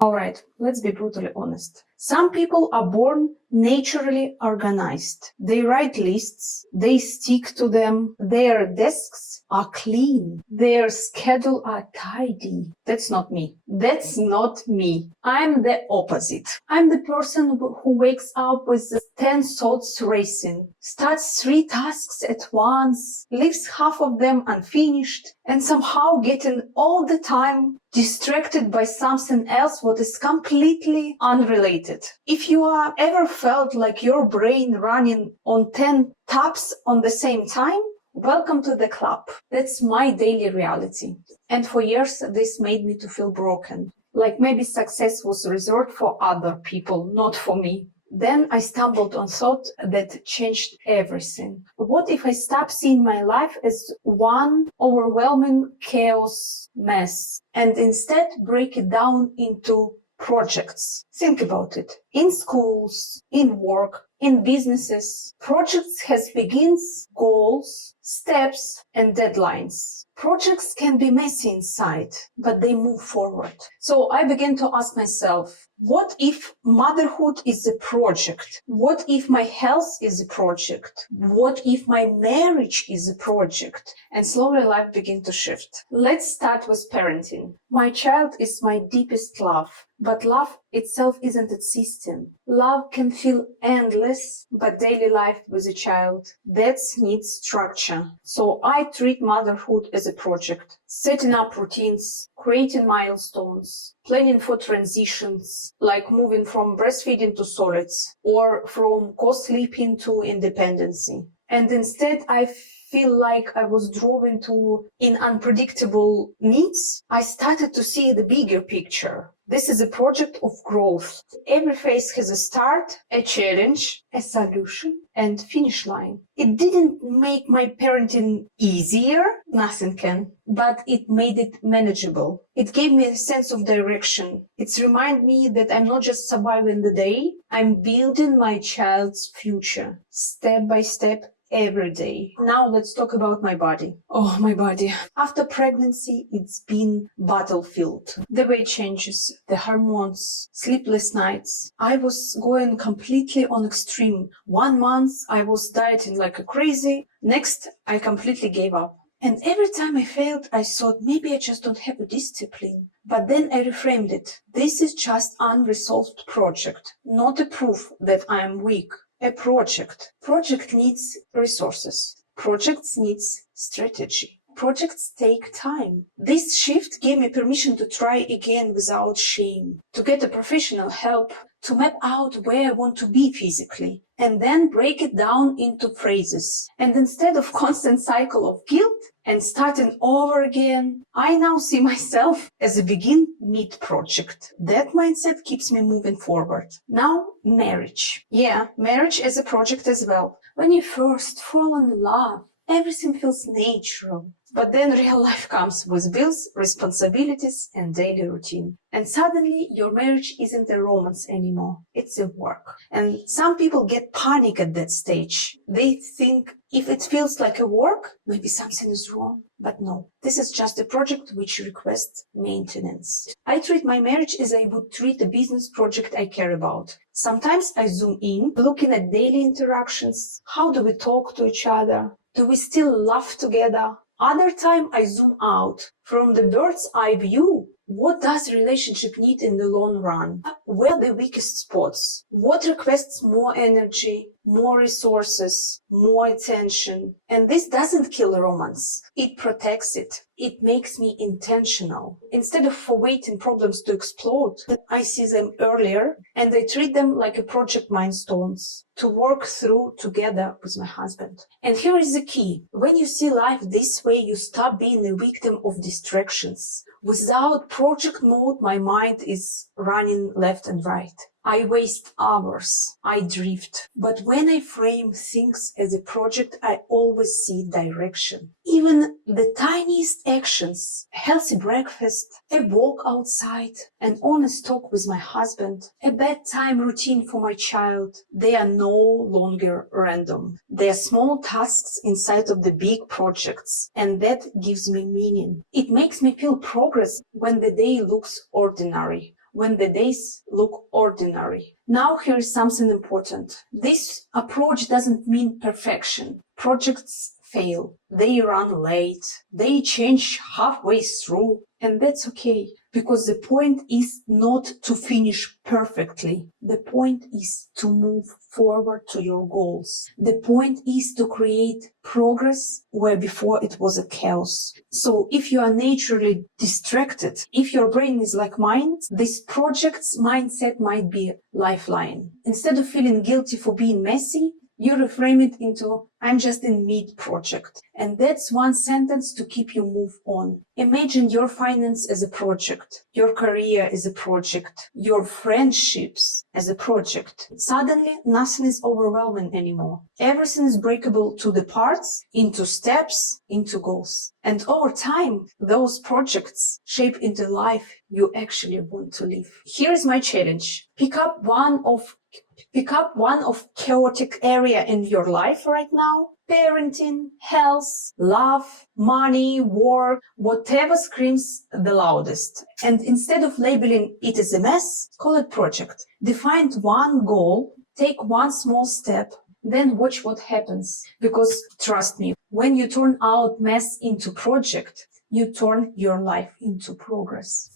Alright, let's be brutally honest. Some people are born naturally organized. They write lists, they stick to them, their desks are clean, their schedule are tidy. That's not me. That's not me. I'm the opposite. I'm the person who wakes up with 10 thoughts racing, starts 3 tasks at once, leaves half of them unfinished, and somehow getting all the time distracted by something else what is completely unrelated. If you are ever felt like your brain running on 10 tabs on the same time, welcome to the club. That's my daily reality. And for years, this made me to feel broken. Like maybe success was reserved for other people, not for me. Then I stumbled on thought that changed everything. What if I stop seeing my life as one overwhelming chaos mess and instead break it down into projects? Think about it. In schools, in work, in businesses, projects has begins, goals, steps, and deadlines. Projects can be messy inside, but they move forward. So I began to ask myself, what if motherhood is a project? What if my health is a project? What if my marriage is a project? And slowly life began to shift. Let's start with parenting. My child is my deepest love, but love itself isn't a system. Love can feel endless, but daily life with a child, that needs structure. So I treat motherhood as a project, setting up routines, creating milestones, planning for transitions, like moving from breastfeeding to solids, or from co-sleeping to independency. And instead, I feel like I was drawn in unpredictable needs. I started to see the bigger picture. This is a project of growth. Every phase has a start, a challenge, a solution, and finish line. It didn't make my parenting easier, nothing can, but it made it manageable. It gave me a sense of direction. It's reminded me that I'm not just surviving the day, I'm building my child's future, step by step, every day. Now let's talk about my body. Oh, my body. After pregnancy, it's been battlefield. The weight changes, the hormones, sleepless nights. I was going completely on extreme. 1 month, I was dieting like a crazy. Next, I completely gave up. And every time I failed, I thought maybe I just don't have a discipline. But then I reframed it. This is just unresolved project, not a proof that I am weak. A project. Project needs resources. Projects needs strategy. Projects take time. This shift gave me permission to try again without shame, to get a professional help, to map out where I want to be physically, and then break it down into phrases. And instead of constant cycle of guilt and starting over again, I now see myself as a begin-mid project. That mindset keeps me moving forward. Now, marriage. Yeah, marriage is a project as well. When you first fall in love, everything feels natural. But then real life comes with bills, responsibilities, and daily routine. And suddenly your marriage isn't a romance anymore. It's a work. And some people get panic at that stage. They think if it feels like a work, maybe something is wrong. But no, this is just a project which requests maintenance. I treat my marriage as I would treat a business project I care about. Sometimes I zoom in, looking at daily interactions. How do we talk to each other? Do we still laugh together? Other time I zoom out from the bird's eye view. What does relationship need in the long run? Where are the weakest spots? What requests more energy, more resources, more attention? And this doesn't kill romance. It protects it. It makes me intentional. Instead of waiting problems to explode, I see them earlier and I treat them like a project milestones to work through together with my husband. And here is the key. When you see life this way, you stop being a victim of distractions. Without project mode, my mind is running left and right. I waste hours. I drift. But when I frame things as a project, I always see direction. Even the tiniest actions, a healthy breakfast, a walk outside, an honest talk with my husband, a bedtime routine for my child, they are no longer random. They are small tasks inside of the big projects, and that gives me meaning. It makes me feel progress when the day looks ordinary. when the days look ordinary. Now here is something important. This approach doesn't mean perfection. Projects fail. They run late. They change halfway through. And that's okay, because the point is not to finish perfectly. The point is to move forward to your goals. The point is to create progress where before it was a chaos. So if you are naturally distracted, if your brain is like mine, this project's mindset might be a lifeline. Instead of feeling guilty for being messy, you reframe it into, I'm just in mid-project. And that's one sentence to keep you move on. Imagine your finance as a project, your career as a project, your friendships as a project. Suddenly, nothing is overwhelming anymore. Everything is breakable to the parts, into steps, into goals. And over time, those projects shape into life you actually want to live. Here's my challenge. Pick up one of chaotic area in your life right now. Parenting, health, love, money, work, whatever screams the loudest. And instead of labeling it as a mess, call it project. Define one goal, take one small step, then watch what happens. Because trust me, when you turn out mess into project, you turn your life into progress.